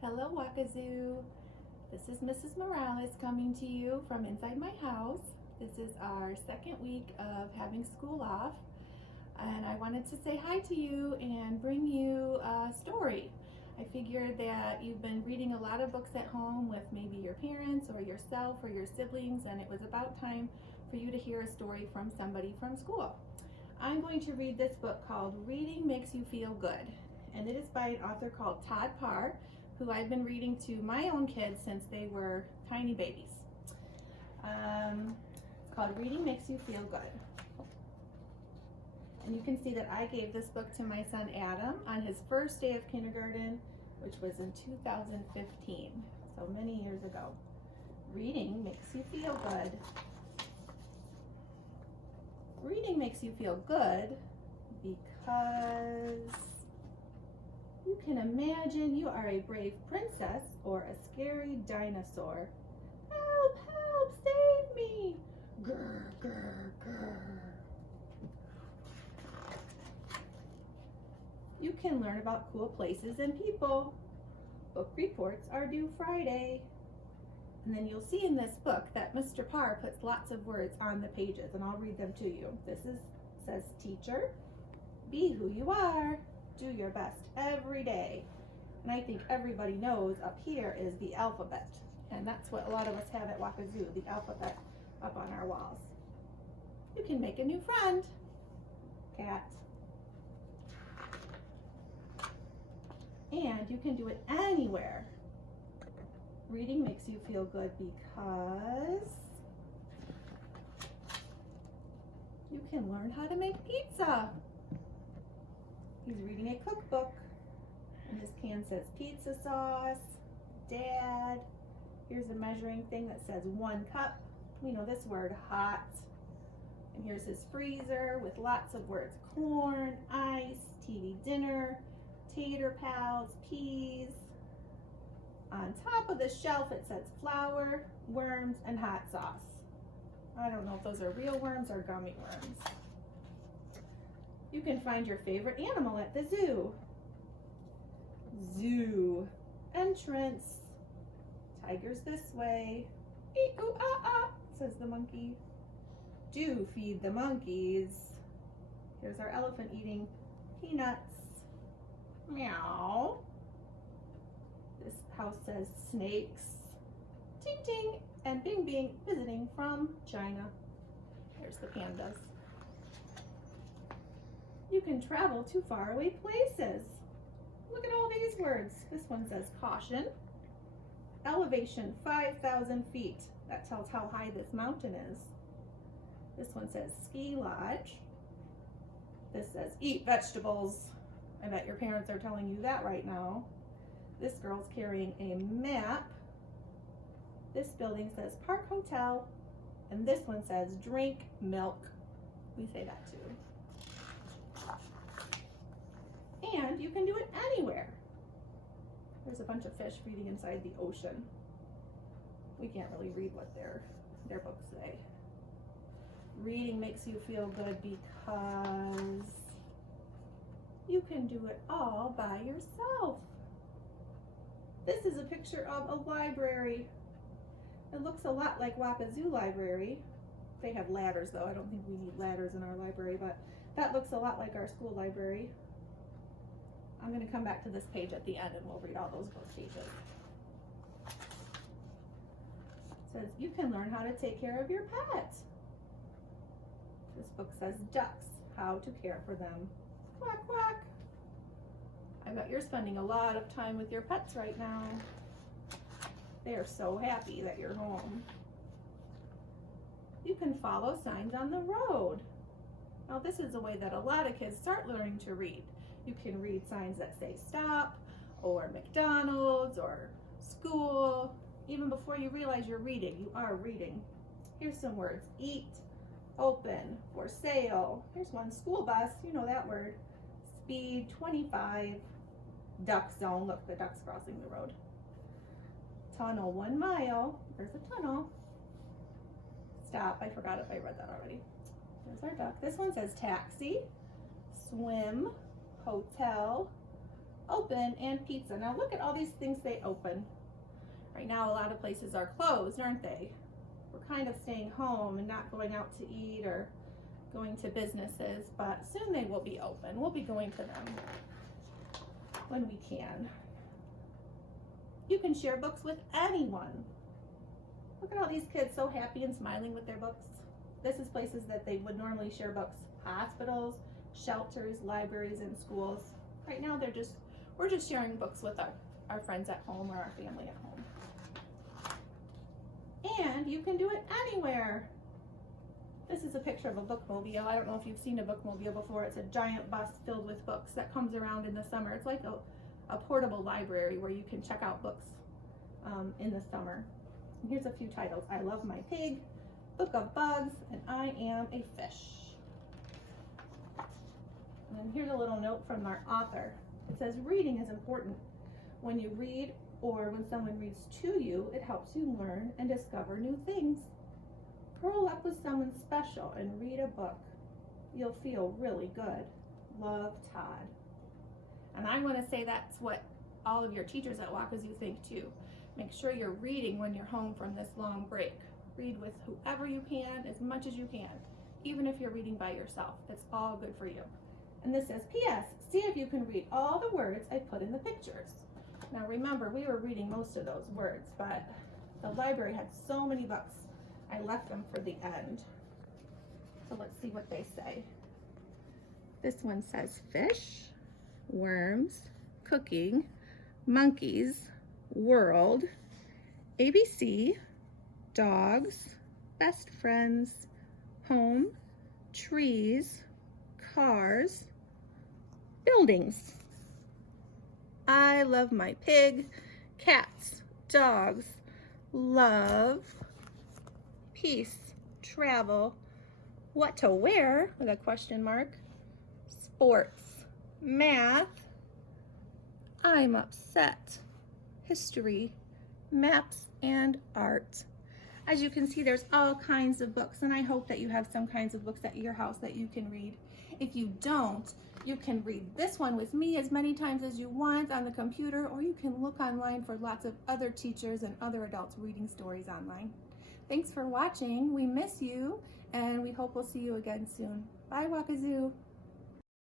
Hello, Wakazoo. This is Mrs. Morales coming to you from inside my house. This is our second week of having school off, and I wanted to say hi to you and bring you a story. I figured that you've been reading a lot of books at home with maybe your parents or yourself or your siblings, and it was about time for you to hear a story from somebody from school. I'm going to read this book called Reading Makes You Feel Good, and it is by an author called Todd Parr, who I've been reading to my own kids since they were tiny babies. It's called Reading Makes You Feel Good. And you can see that I gave this book to my son Adam on his first day of kindergarten, which was in 2015, so many years ago. Reading makes you feel good. Reading makes you feel good because you can imagine you are a brave princess or a scary dinosaur. Help, help, save me! Grr, grr, grr. You can learn about cool places and people. Book reports are due Friday. And then you'll see in this book that Mr. Parr puts lots of words on the pages, and I'll read them to you. Says teacher, be who you are. Do your best every day. And I think everybody knows up here is the alphabet. And that's what a lot of us have at Wakazoo, the alphabet up on our walls. You can make a new friend. Cat. And you can do it anywhere. Reading makes you feel good because you can learn how to make pizza. He's reading a cookbook, and this can says pizza sauce, Dad. Here's a measuring thing that says 1 cup. We know this word, hot. And here's his freezer with lots of words, corn, ice, TV dinner, tater pals, peas. On top of the shelf it says flour, worms, and hot sauce. I don't know if those are real worms or gummy worms. You can find your favorite animal at the zoo. Zoo. Entrance. Tigers this way. Eat, ooh, ah, ah, says the monkey. Do feed the monkeys. Here's our elephant eating peanuts. Meow. This house says snakes. Ting ting. And Bing Bing visiting from China. There's the pandas. You can travel to faraway places. Look at all these words. This one says caution. Elevation 5,000 feet. That tells how high this mountain is. This one says ski lodge. This says eat vegetables. I bet your parents are telling you that right now. This girl's carrying a map. This building says Park Hotel. And this one says drink milk. We say that too. And you can do it anywhere. There's a bunch of fish feeding inside the ocean. We can't really read what their books say. Reading makes you feel good because you can do it all by yourself. This is a picture of a library. It looks a lot like Wakazoo Library. They have ladders though. I don't think we need ladders in our library, but that looks a lot like our school library. I'm going to come back to this page at the end and we'll read all those book pages. It says you can learn how to take care of your pet. This book says ducks, how to care for them. Quack, quack. I bet you're spending a lot of time with your pets right now. They are so happy that you're home. You can follow signs on the road. Now this is a way that a lot of kids start learning to read. You can read signs that say stop, or McDonald's, or school. Even before you realize you're reading, you are reading. Here's some words. Eat, open, for sale. Here's one, school bus, you know that word. Speed, 25. Duck zone, look, the duck's crossing the road. Tunnel, 1 mile. There's a tunnel. Stop, I forgot if I read that already. There's our duck. This one says taxi, swim, hotel, open and pizza. Now look at all these things they open. Right now a lot of places are closed, aren't they? We're kind of staying home and not going out to eat or going to businesses, but soon they will be open. We'll be going to them when we can. You can share books with anyone. Look at all these kids so happy and smiling with their books. This is places that they would normally share books. Hospitals, shelters, libraries, and schools. Right now we're just sharing books with our friends at home or our family at home. And you can do it anywhere. This is a picture of a bookmobile. I don't know if you've seen a bookmobile before. It's a giant bus filled with books that comes around in the summer. It's like a portable library where you can check out books in the summer. And here's a few titles. I Love My Pig, Book of Bugs, and I Am a Fish. And here's a little note from our author. It says, reading is important. When you read or when someone reads to you, it helps you learn and discover new things. Curl up with someone special and read a book. You'll feel really good. Love, Todd. And I want to say that's what all of your teachers at Wakazu think too. Make sure you're reading when you're home from this long break. Read with whoever you can, as much as you can, even if you're reading by yourself. It's all good for you. And this says, P.S. See if you can read all the words I put in the pictures. Now remember, we were reading most of those words, but the library had so many books. I left them for the end. So let's see what they say. This one says fish, worms, cooking, monkeys, world, ABC, dogs, best friends, home, trees, cars, buildings. I love my pig, cats, dogs, love, peace, travel, what to wear with a question mark, sports, math, I'm upset, history, maps, and art. As you can see, there's all kinds of books, and I hope that you have some kinds of books at your house that you can read. If you don't, you can read this one with me as many times as you want on the computer, or you can look online for lots of other teachers and other adults reading stories online. Thanks for watching. We miss you, and we hope we'll see you again soon. Bye, Wakazu.